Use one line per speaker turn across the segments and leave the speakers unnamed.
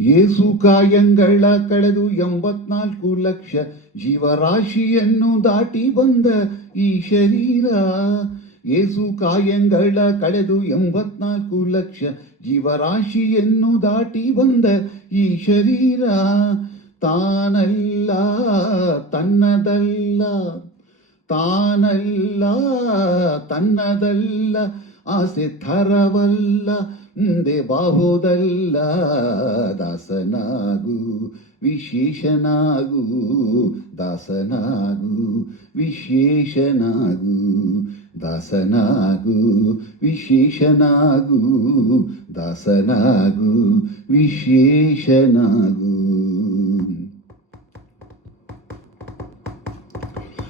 ಏಸು ಕಾಯಂಗಳ ಕಳೆದು ಎಂಬತ್ನಾಲ್ಕು ಲಕ್ಷ ಜೀವರಾಶಿಯನ್ನು ದಾಟಿ ಬಂದ ಈ ಶರೀರ. ಏಸು ಕಾಯಂಗಳ ಕಳೆದು ಎಂಬತ್ನಾಲ್ಕು ಲಕ್ಷ ಜೀವರಾಶಿಯನ್ನು ದಾಟಿ ಬಂದ ಈ ಶರೀರ. ತಾನಲ್ಲ, ತನ್ನದಲ್ಲ ತಾನಲ್ಲ, ತನ್ನದಲ್ಲ, ಆಸೆ ಥರವಲ್ಲ ಬಾಹುದಲ್ಲ ದಾಸನಾಗು ವಿಶೇಷನಾಗು ದಾಸನಾಗು ವಿಶೇಷನಾಗು ದಾಸನಾಗು ವಿಶೇಷನಾಗು ದಾಸನಾಗು ವಿಶೇಷನಾಗು.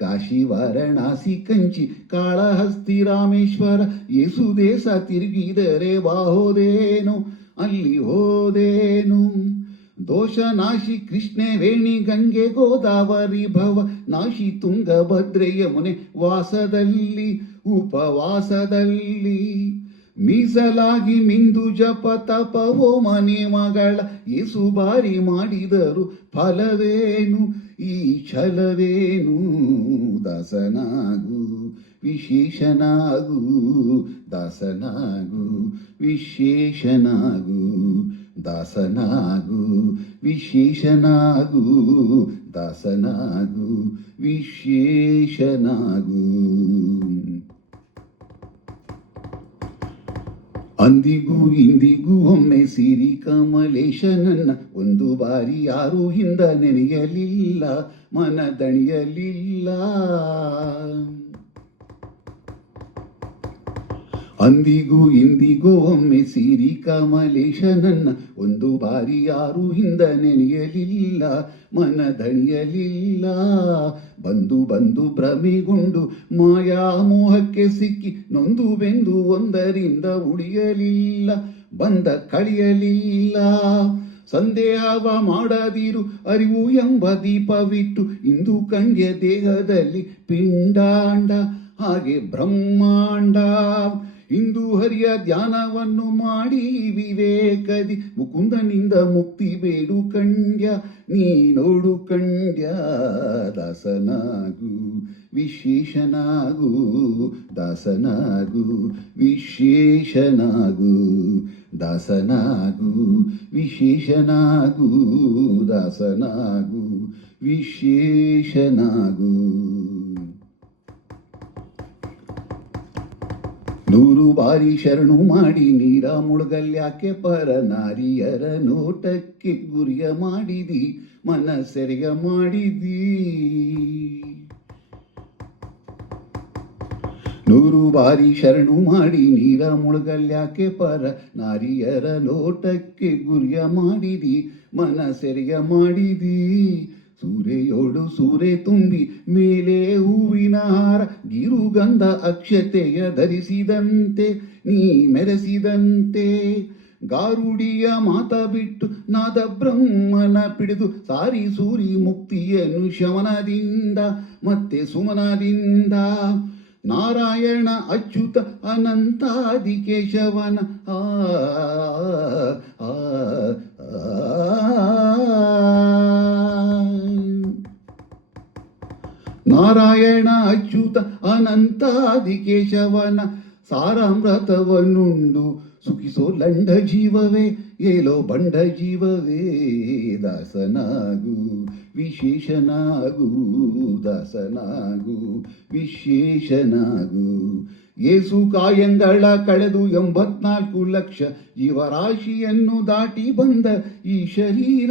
ಕಾಶಿ ವಾರಣಾಸಿ ಕಂಚಿ ಕಾಳಹಸ್ತಿ ರಾಮೇಶ್ವರ ಯೇಸು ದೇಶ ತಿರುಗಿದರೆ ಬಾಹೋದೇನು ಅಲ್ಲಿ ಹೋದೇನು? ದೋಷ ನಾಶಿ ಕೃಷ್ಣೆ, ವೇಣಿ, ಗಂಗೆ, ಗೋದಾವರಿ ಭವ, ನಾಶಿ ತುಂಗಭದ್ರೆಯ ಮುನೆ ವಾಸದಲ್ಲಿ, ಉಪವಾಸದಲ್ಲಿ. ಮೀಸಲಾಗಿ ಮಿಂದು ಜಪ ತಪವೋ ಮನೆ ಮಗಳ ಏಸು ಬಾರಿ ಮಾಡಿದರು ಫಲವೇನು? ಈ ಛಲವೇನು? ದಾಸನಾಗು, ವಿಶೇಷನಾಗು ದಾಸನಾಗು ವಿಶೇಷನಾಗು ದಾಸನಾಗು ವಿಶೇಷನಾಗು ದಾಸನಾಗು, ವಿಶೇಷನಾಗು. ಅಂದಿಗೂ ಇಂದಿಗೂ ಒಮ್ಮೆ ಸಿರಿ ಕಮಲೇಶನನ್ನ ಒಂದು ಬಾರಿ ಯಾರೂ ಹಿಂದ ನೆನೆಯಲಿಲ್ಲ ಮನ ದಣಿಯಲಿಲ್ಲ ಅಂದಿಗೂ ಇಂದಿಗೂ ಒಮ್ಮೆ ಸಿರಿ ಕಮಲೇಶನನ್ನ ಒಂದು ಬಾರಿ ಯಾರು ಹಿಂದ ನೆನೆಯಲಿಲ್ಲ, ಮನದಣಿಯಲಿಲ್ಲ. ಬಂದು ಬಂದು ಭ್ರಮೆಗೊಂಡು ಮಾಯಾ ಮೋಹಕ್ಕೆ ಸಿಕ್ಕಿ ನೊಂದು ಬೆಂದು ಒಂದರಿಂದ ಉಳಿಯಲಿಲ್ಲ, ಬಂದ ಕಳಿಯಲಿಲ್ಲ. ಸಂದೇಹವ ಮಾಡದಿರು ಅರಿವು ಎಂಬ ದೀಪವಿಟ್ಟು ಇಂದು ಕಂಡ್ಯ ದೇಹದಲ್ಲಿ ಪಿಂಡಾಂಡ, ಹಾಗೆ ಬ್ರಹ್ಮಾಂಡ. ಇಂದು ಹರಿಯ ಧ್ಯಾನವನ್ನು ಮಾಡಿ ವಿವೇಕದಿ ಮುಕುಂದನಿಂದ ಮುಕ್ತಿ ಬೇಡು ಕಂಡ್ಯ ನೀನೋಡು ಕಂಡ್ಯ ದಾಸನಾಗು, ವಿಶೇಷನಾಗು ದಾಸನಾಗು ವಿಶೇಷನಾಗು ದಾಸನಾಗು ವಿಶೇಷನಾಗು ದಾಸನಾಗು, ವಿಶೇಷನಾಗು. ನೂರು ಬಾರಿ ಶರಣು ಮಾಡಿ ನೀರ ಮುಳುಗಲ್ಯಾಕೆ ಪರ ನಾರಿಯರ ನೋಟಕ್ಕೆ ಗುರಿಯ ಮಾಡಿದಿ ಮನಸ್ಸೆರೆಯ ಮಾಡಿದಿ. ನೂರು ಬಾರಿ ಶರಣು ಮಾಡಿ ನೀರ ಮುಳುಗಲ್ಯಾಕೆ ಪರ ನಾರಿಯರ ನೋಟಕ್ಕೆ ಗುರಿಯ ಮಾಡಿದಿ, ಮನಸೆರೆಯ ಮಾಡಿದಿ. ಸೂರೆಯೋಡು ಸೂರೆ ತುಂಬಿ ಮೇಲೆ ಹೂವಿನ ಹಾರ ಗಿರುಗಂಧ ಅಕ್ಷತೆಯ ಧರಿಸಿದಂತೆ, ನೀ ಮೆರೆಸಿದಂತೆ ಗಾರುಡಿಯ ಮಾತ ಬಿಟ್ಟು ನಾದ ಬ್ರಹ್ಮನ ಪಿಡಿದು ಸಾರಿ ಸೂರಿ ಮುಕ್ತಿಯನ್ನು ಶಮನದಿಂದ, ಮತ್ತೆ ಸುಮನದಿಂದ ನಾರಾಯಣ ಅಚ್ಯುತ ಅನಂತಾದಿ ಕೇಶವನ, ಆ. ನಾರಾಯಣ ಅಚ್ಯುತ ಅನಂತಾದಿ ಕೇಶವನ ಸಾರಾಮೃತವನ್ನುಂಡು. ಸುಖಿಸೋ ಲಂಡ ಜೀವವೇ, ಏಲೋ ಬಂಡ ಜೀವವೇ, ದಾಸನಾಗು, ವಿಶೇಷನಾಗು ದಾಸನಾಗು, ವಿಶೇಷನಾಗು. ಏಸು ಕಾಯಂಗಳ ಕಳೆದು ಎಂಬತ್ನಾಲ್ಕು ಲಕ್ಷ ಜೀವರಾಶಿಯನ್ನು ದಾಟಿ ಬಂದ ಈ ಶರೀರ.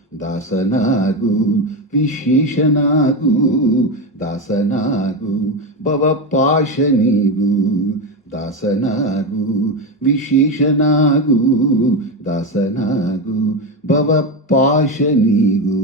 ದಾಸನಾಗು ವಿಶೇಷನಾಗು ದಾಸನಾಗು ಭವಪಾಶನಿಗೂ ದಾಸನಾಗು ವಿಶೇಷನಾಗು ದಾಸನಾಗು ಭವಪಾಶನಿಗೂ